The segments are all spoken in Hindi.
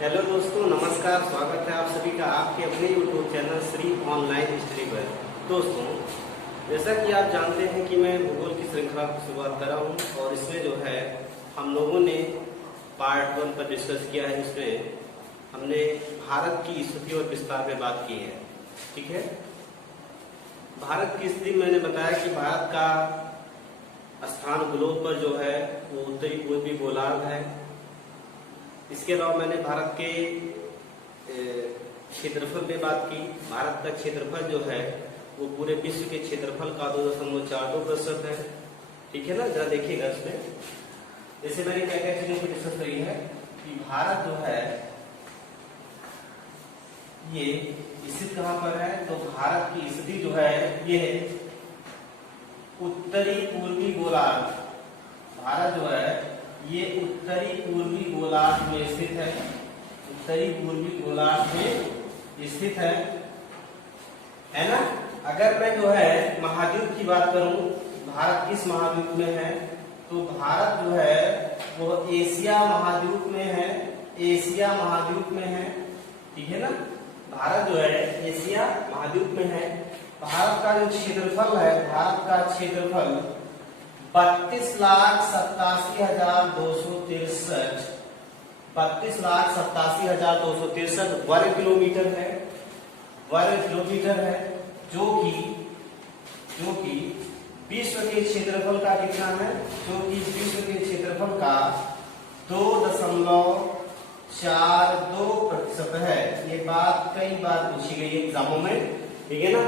हेलो दोस्तों, नमस्कार। स्वागत है आप सभी का आपके अपने YouTube channel Shri online history पर। दोस्तों, जैसा कि आप जानते हैं कि मैं भूगोल की श्रृंखला की शुरुआत कर रहा हूं और इसमें जो है हम लोगों ने पार्ट 1 पर डिस्कस किया है। इसमें हमने भारत की स्थिति और विस्तार पे बात की है। ठीक है, भारत की स्थिति मैंने बताया कि भारत का स्थान ग्लोब पर जो है वो उत्तरी पूर्वी गोलार्ध है। इसके अलावा मैंने भारत के क्षेत्रफल पे बात की। भारत का क्षेत्रफल जो है वो पूरे विश्व के क्षेत्रफल का 2.42% है। ठीक है ना, जरा देखिएगा इसमें। जैसे मैंने क्या क्या चीजों को डिस्कस करी है कि भारत जो है ये स्थित कहाँ पर है, तो भारत की स्थिति जो है ये उत्तरी पूर्वी गोलार्ध। भारत जो है ये उत्तरी पूर्वी गोलार्ध में स्थित है। उत्तरी पूर्वी गोलार्ध में स्थित है ना। अगर मैं जो है महाद्वीप की बात करूं, भारत किस महाद्वीप में है, तो भारत जो है वो एशिया महाद्वीप में है। एशिया महाद्वीप में है, ठीक है ना। भारत जो है एशिया महाद्वीप में है। भारत का जो क्षेत्रफल है, भारत का क्षेत्रफल 32,87,263 वर्ग किलोमीटर है। वर्ग किलोमीटर है, जो कि विश्व के क्षेत्रफल का कितना है, जो कि विश्व के क्षेत्रफल का 2.42% है। ये बात कई बार पूछी गई है एग्जामों में, ठीक है ना।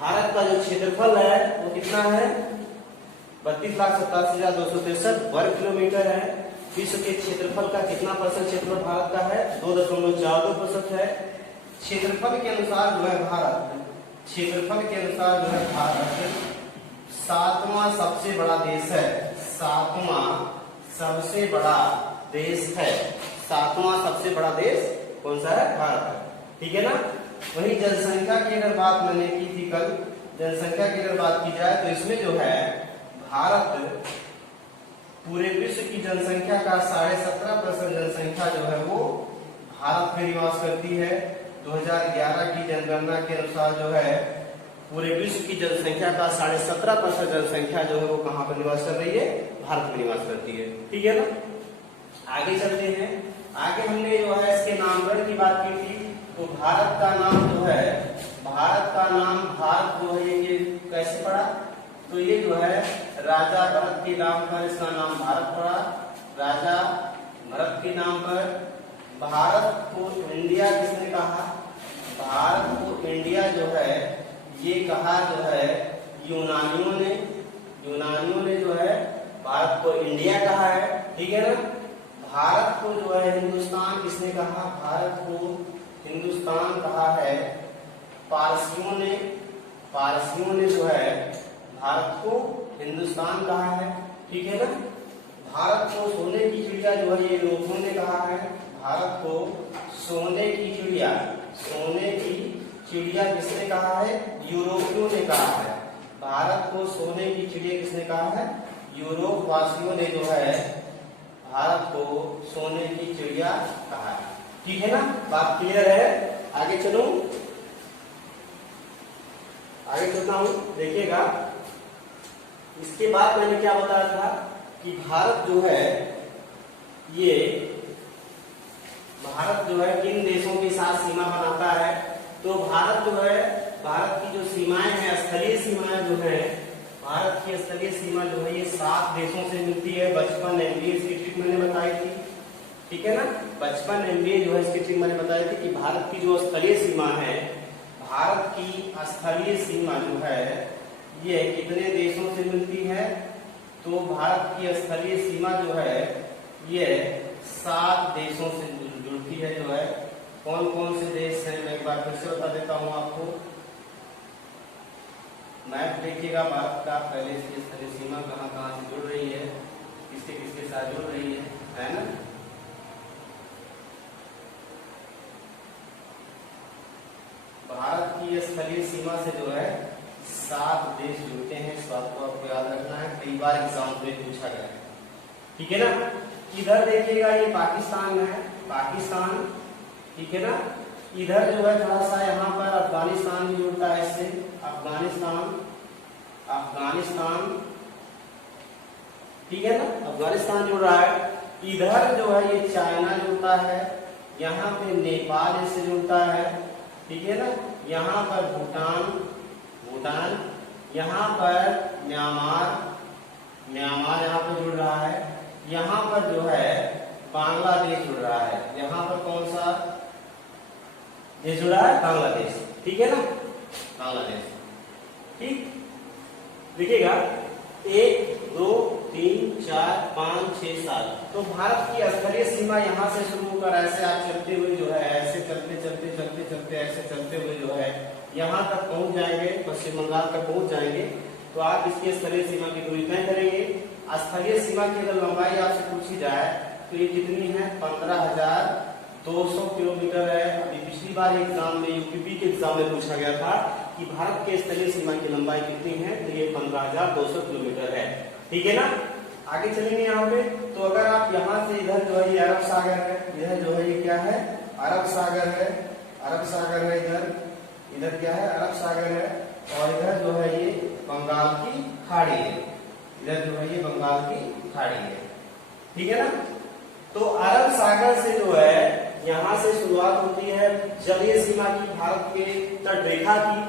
भारत का जो क्षेत्रफल है वो कितना है, 32,87,263 वर्ग किलोमीटर है। विश्व के क्षेत्रफल का कितना परसेंट क्षेत्रफल भारत का है, 2.42% है। क्षेत्रफल के अनुसार जो है भारत, क्षेत्रफल के अनुसार जो है भारत 7वां सबसे बड़ा देश है। 7वां सबसे बड़ा देश है। 7वां सबसे बड़ा देश कौन सा है, भारत है। ठीक है ना। वही जनसंख्या की अगर बात मैंने की थी कल, जनसंख्या की अगर बात की जाए तो इसमें जो है भारत पूरे विश्व की जनसंख्या का 17.5% जनसंख्या जो है वो भारत में निवास करती है। 2011 की जनगणना के अनुसार जो है पूरे विश्व की जनसंख्या का 17.5% जनसंख्या जो है वो कहाँ पर निवास कर रही है, भारत में निवास करती है। ठीक है ना। आगे चलते हैं। आगे हमने जो है इसके नामकरण की बात की थी। तो भारत का नाम जो है, भारत का नाम, भारत जो है ये कैसे पड़ा, तो ये जो है राजा भरत के नाम पर इसका नाम भारत पड़ा। राजा भरत के नाम पर। भारत को इंडिया किसने कहा, भारत को इंडिया जो है ये कहा जो है यूनानियों ने। यूनानियों ने जो है भारत को इंडिया कहा है, ठीक है ना। भारत को जो है हिंदुस्तान किसने कहा, भारत को हिंदुस्तान कहा है पारसियों ने। पारसियों ने जो है भारत को हिंदुस्तान कहा है, ठीक है ना। भारत को सोने की चिड़िया जो है ये यूरोपियों ने कहा है। भारत को सोने की चिड़िया, सोने की चिड़िया किसने कहा है, यूरोपियों ने कहा है। भारत को सोने की चिड़िया किसने कहा है, यूरोप वासियों ने जो है भारत को सोने की चिड़िया कहा है। ठीक है ना, बात क्लियर है। आगे चलो, आगे चलता हूं, देखिएगा। इसके बाद मैंने क्या बताया था कि भारत जो है ये, भारत जो है किन देशों के साथ सीमा बनाता है, तो भारत जो है, भारत की जो सीमाएं हैं, स्थलीय सीमाएं जो है, भारत की स्थलीय सीमा जो है ये 7 देशों से मिलती है। बचपन MBA इसकी ट्रिक मैंने बताई थी, ठीक है ना। बचपन MBA जो है इसकी ट्रिक मैंने बताई थी कि भारत की जो स्थलीय सीमा है, भारत की स्थलीय सीमा जो है ये कितने देशों से मिलती है, तो भारत की स्थलीय सीमा जो है ये 7 देशों से जुड़ती है। जो है कौन कौन से देश हैं, मैं एक बार फिर से बता देता हूं आपको। मैप देखिएगा भारत का, पहले इसकी स्थलीय सीमा कहां कहां से जुड़ रही है, किसके किसके साथ जुड़ रही है ना। भारत की स्थलीय सीमा से जो है 7 देश जुड़ते हैं। इस बात को आपको याद रखना है, कई बार एग्जाम में पूछा गया है, ठीक है ना। इधर देखिएगा ये पाकिस्तान है, पाकिस्तान, ठीक है ना। इधर जो है थोड़ा सा यहाँ पर अफगानिस्तान भी जुड़ता है इससे, अफगानिस्तान, अफगानिस्तान, ठीक है ना, अफगानिस्तान जुड़ रहा है। इधर जो है ये चाइना जुड़ता है, यहाँ पे नेपाल इससे जुड़ता है, ठीक है ना। यहाँ पर भूटान, भूटान, यहाँ पर म्यांमार, म्यांमार यहाँ पर जुड़ रहा है। यहाँ पर जो है बांग्लादेश जुड़ रहा है, यहाँ पर कौन सा देश जुड़ा है, बांग्लादेश, ठीक है ना, बांग्लादेश, ठीक। देखिएगा 1 2 3 4 5 6 7, तो भारत की स्थलीय सीमा यहाँ से शुरू होकर ऐसे आप चलते हुए जो है, ऐसे चलते चलते चलते चलते ऐसे चलते हुए जो है यहाँ तक पहुंच जाएंगे, पश्चिम बंगाल तक पहुंच जाएंगे। तो आप इसकी स्थलीय सीमा की दूरी तय करेंगे। स्थलीय सीमा की अगर लंबाई आपसे पूछी जाए तो ये कितनी है, 15,200 किलोमीटर है। अभी पिछली बार एग्जाम में, यूपीपी के एग्जाम में पूछा गया था कि भारत के स्थलीय सीमा की लंबाई कितनी है, तो ये 15,200 किलोमीटर है, ठीक है ना। आगे चलेंगे यहाँ पे, तो अगर आप यहाँ से इधर जो है ये अरब सागर है, इधर जो है ये क्या है, अरब सागर है, अरब सागर है, इधर इधर क्या है, अरब सागर है, और इधर जो है ये बंगाल की खाड़ी है, इधर जो है ये बंगाल की खाड़ी है, ठीक है ना। तो अरब सागर से जो है यहाँ से शुरुआत होती है जलीय सीमा की, भारत के तट रेखा की।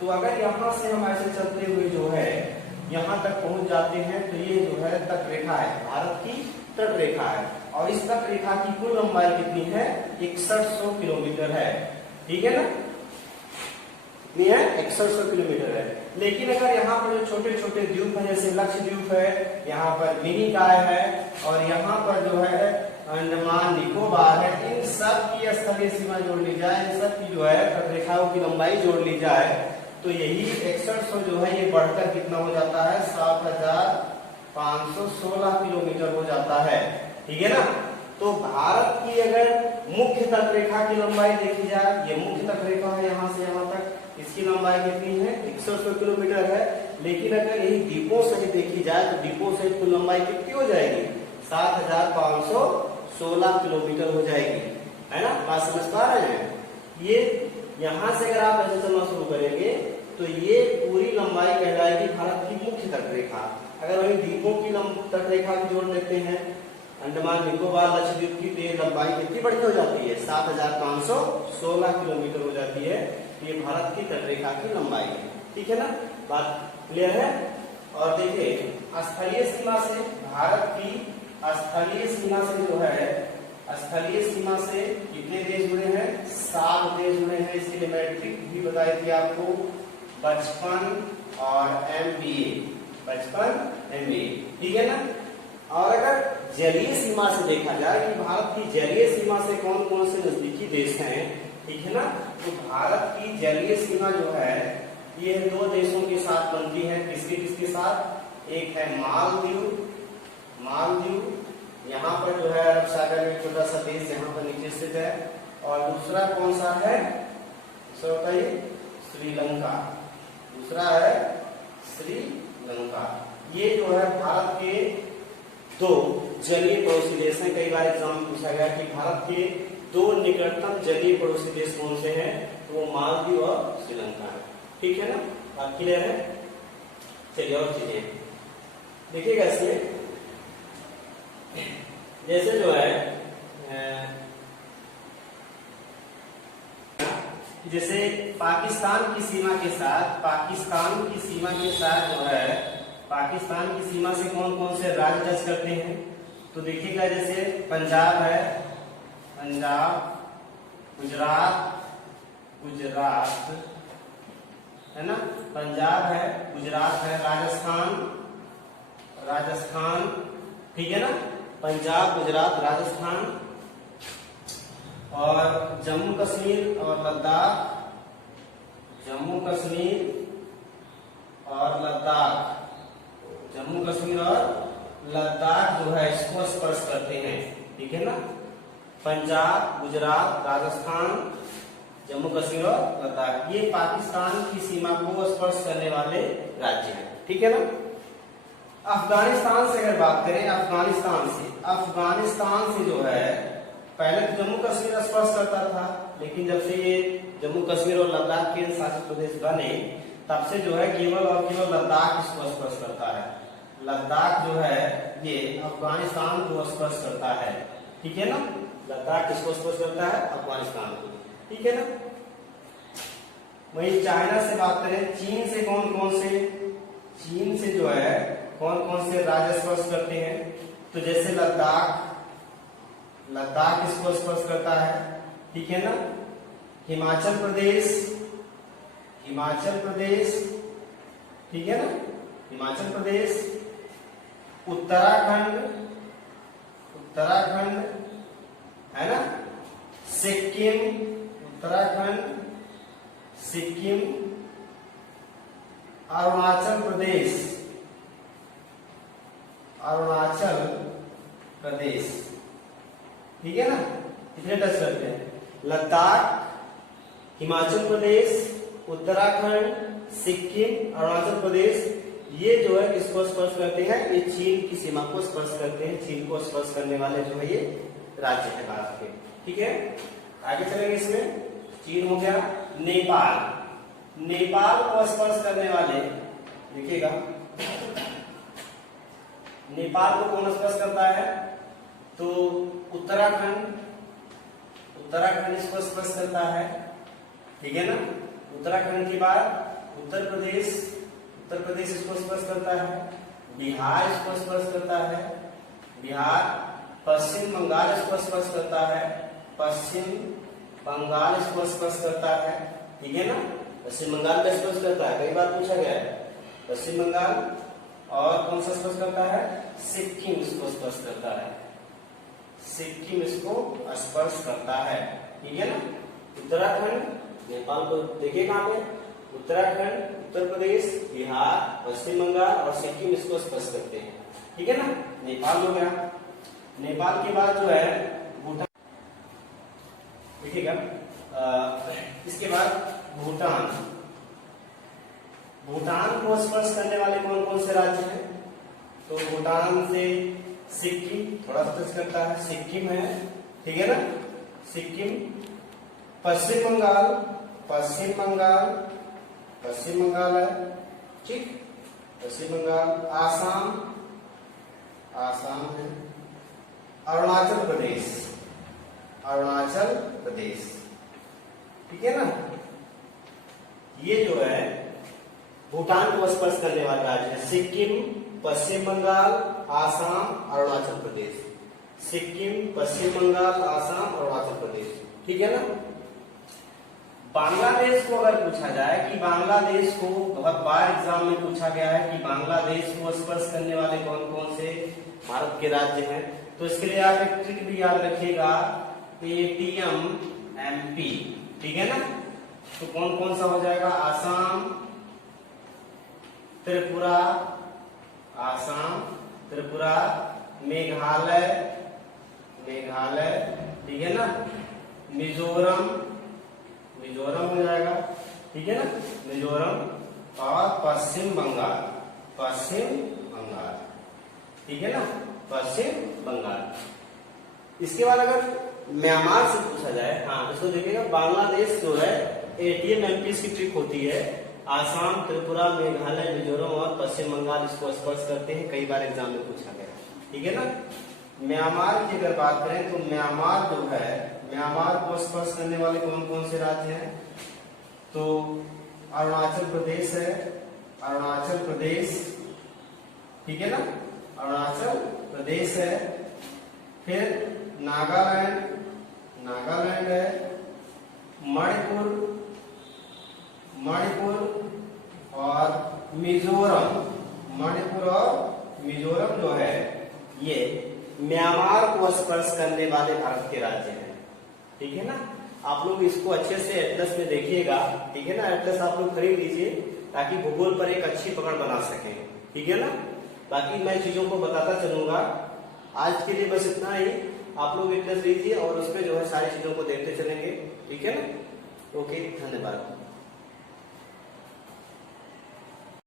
तो अगर यहाँ से हम ऐसे चलते हुए जो है यहाँ तक पहुंच जाते हैं, तो ये जो है तट रेखा है, भारत की तट रेखा है, और इस तट रेखा की कुल लंबाई कितनी है, 6100 किलोमीटर है, ठीक है ना, कितनी है, 6100 किलोमीटर है। लेकिन अगर यहाँ पर जो छोटे छोटे द्वीप है, जैसे लक्षद्वीप है, यहाँ पर मिनिकॉय है, और यहाँ पर जो है अंडमान निकोबार है, इन सब की स्थलीय सीमा जोड़ ली जाए, इन सब की जो है तट रेखाओं की लंबाई जोड़ ली जाए, तो यही 6100 जो है ये बढ़कर कितना हो जाता है, 7516 किलोमीटर हो जाता है, ठीक है ना। तो भारत की अगर मुख्य तट रेखा की लंबाई देखी जाए, ये मुख्य तट रेखा है यहाँ से यहाँ तक, इसकी लंबाई कितनी है, 6100 किलोमीटर है। लेकिन अगर यही द्वीपों सहित देखी जाए तो द्वीपों सहित कुल लंबाई कितनी हो जाएगी, 7516 किलोमीटर हो जाएगी, है ना। बात समझ पा रहे हैं। ये यहाँ से अगर आप ऐसे चलना शुरू करेंगे तो ये पूरी लंबाई कहलाएगी भारत की मुख्य तट रेखा। अगर वही द्वीपों की तट रेखा भी जोड़ देते हैं, अंडमान निकोबार लक्षद्वीप की, तो ये लंबाई कितनी बड़ी हो जाती है, 7516 किलोमीटर हो जाती है। ये भारत की तट रेखा की लंबाई है, ठीक है ना, बात क्लियर है। और देखिए स्थलीय सीमा से, भारत की स्थलीय सीमा से जो है, स्थलीय सीमा से कितने देश जुड़े हैं, 7 देश जुड़े हैं। इसके लिए मैंने ट्रिक भी बताई थी आपको, 55 और MBA, 55 MBA, ठीक है ना। और अगर जलीय सीमा से देखा जाए कि भारत की जलीय सीमा से कौन कौन से नजदीकी देश हैं, ठीक है ना, तो भारत की जलीय सीमा जो है ये 2 देशों के साथ बनती है। किसके किसके साथ, एक है मालदीव, मालदीव, यहाँ पर जो है अरब सागर में छोटा सा देश यहाँ पर नीचे स्थित है, और दूसरा कौन सा है, बताइए, श्रीलंका, दूसरा है श्रीलंका। ये जो है भारत के 2 जलीय पड़ोसी देश हैं। कई बार एग्जाम में पूछा गया कि भारत के 2 निकटतम जलीय पड़ोसी देश कौन से हैं, तो वो मालदीव और श्रीलंका है, ठीक है ना, बात क्लियर है। चलिए और चीजें देखिएगा इसमें, जैसे जो है जैसे पाकिस्तान की सीमा के साथ, पाकिस्तान की सीमा के साथ जो है, पाकिस्तान की सीमा से कौन कौन से राज्य टच करते हैं, तो देखिएगा जैसे पंजाब है, पंजाब, गुजरात, गुजरात है ना, पंजाब है, गुजरात है, राजस्थान, राजस्थान, ठीक है ना, पंजाब, गुजरात, राजस्थान, और जम्मू कश्मीर और लद्दाख, जम्मू कश्मीर और लद्दाख, जम्मू कश्मीर और लद्दाख जो है इसको स्पर्श करते हैं, ठीक है ना। पंजाब, गुजरात, राजस्थान, जम्मू कश्मीर और लद्दाख, ये पाकिस्तान की सीमा को स्पर्श करने वाले राज्य हैं, ठीक है ना। अफगानिस्तान से अगर बात करें, अफगानिस्तान से जो है पहले तो जम्मू कश्मीर स्पर्श करता था, लेकिन जब से ये जम्मू कश्मीर और लद्दाख केंद्र शासित प्रदेश बने तब से जो है केवल और केवल लद्दाख इसको स्पर्श करता है। लद्दाख जो है ये अफगानिस्तान को स्पर्श करता है, ठीक है ना। लद्दाख किसको स्पर्श करता है? अफगानिस्तान को, ठीक है ना। वही चाइना से बात करें, चीन से कौन कौन से, चीन से जो है कौन कौन से राज्य स्पर्श करते हैं? तो जैसे लद्दाख इसको स्पर्श करता है, ठीक है ना। हिमाचल प्रदेश, ठीक है ना, हिमाचल प्रदेश, उत्तराखंड है ना, सिक्किम, उत्तराखंड, सिक्किम, अरुणाचल प्रदेश, ठीक है ना। कितने टच करते हैं? लद्दाख, हिमाचल प्रदेश, उत्तराखंड, सिक्किम, अरुणाचल प्रदेश, ये जो है किसको स्पर्श करते हैं? ये चीन की सीमा को स्पर्श करते हैं। चीन को स्पर्श करने वाले जो है ये राज्य है भारत के, ठीक है। आगे चलेंगे, इसमें चीन हो गया। नेपाल को स्पर्श करने वाले, देखिएगा नेपाल को कौन स्पर्श करता है? तो उत्तराखंड इसको स्पर्श करता है, ठीक है ना। उत्तराखंड के बाद उत्तर प्रदेश इसको स्पर्श करता है, बिहार इसको स्पर्श करता है, पश्चिम बंगाल इसको स्पर्श करता है, इसको स्पर्श करता है, ठीक है ना। पश्चिम बंगाल का स्पर्श करता है, कई बार पूछा गया है। पश्चिम बंगाल, और कौन सा स्पर्श करता है? सिक्किम इसको स्पर्श करता है, सिक्किम इसको स्पर्श करता है, ठीक है ना। उत्तराखंड, नेपाल को देखिए कहां पे, उत्तराखंड, उत्तर प्रदेश, बिहार, पश्चिम बंगाल और सिक्किम इसको स्पर्श करते हैं, ठीक है ना। नेपाल हो गया। नेपाल के बाद जो है भूटान, देखिएगा। इसके बाद भूटान को स्पर्श करने वाले कौन कौन से राज्य हैं? तो भूटान से सिक्किम थोड़ा सा टच करता है, सिक्किम है, ठीक है ना। सिक्किम, पश्चिम बंगाल है, ठीक, पश्चिम बंगाल, आसाम है, अरुणाचल प्रदेश, ठीक है ना। ये जो है भूटान को स्पर्श करने वाला राज्य है। सिक्किम, पश्चिम बंगाल, आसाम, अरुणाचल प्रदेश, सिक्किम, पश्चिम बंगाल, आसाम, अरुणाचल प्रदेश, ठीक है ना। बांग्लादेश को अगर पूछा जाए कि बांग्लादेश को, बहुत बार एग्जाम में पूछा गया है कि बांग्लादेश को स्पर्श करने वाले कौन कौन से भारत के राज्य हैं, तो इसके लिए आप एक ट्रिक भी याद रखिएगा, ATM MP, ठीक है ना। तो कौन कौन सा हो जाएगा? त्रिपुरा, मेघालय, ठीक है ना। मिजोरम हो जाएगा, ठीक है ना, मिजोरम, और पश्चिम बंगाल, ठीक है ना, पश्चिम बंगाल। इसके बाद अगर म्यांमार से पूछा जाए, हाँ इसको देखिएगा, बांग्लादेश जो है ATM MP की ट्रिक होती है, आसाम, त्रिपुरा, मेघालय, मिजोरम और पश्चिम बंगाल इसको स्पर्श करते हैं, कई बार एग्जाम में पूछा गया, ठीक है ना। म्यांमार की अगर बात करें तो म्यांमार जो है, म्यांमार को स्पर्श करने वाले कौन कौन से राज्य हैं? तो अरुणाचल प्रदेश, ठीक है ना, अरुणाचल प्रदेश है, फिर नागालैंड है, मणिपुर और मिजोरम जो है ये म्यांमार को स्पर्श करने वाले भारत के राज्य हैं, ठीक है ना। आप लोग इसको अच्छे से एटलस में देखिएगा, ठीक है ना। एटलस आप लोग खरीद लीजिए ताकि भूगोल पर एक अच्छी पकड़ बना सकें, ठीक है ना। बाकी मैं चीजों को बताता चलूंगा। आज के लिए बस इतना ही। आप लोग एटलस लीजिए और उसमें जो है सारी चीजों को देखते चलेंगे, ठीक है ना। ओके, धन्यवाद।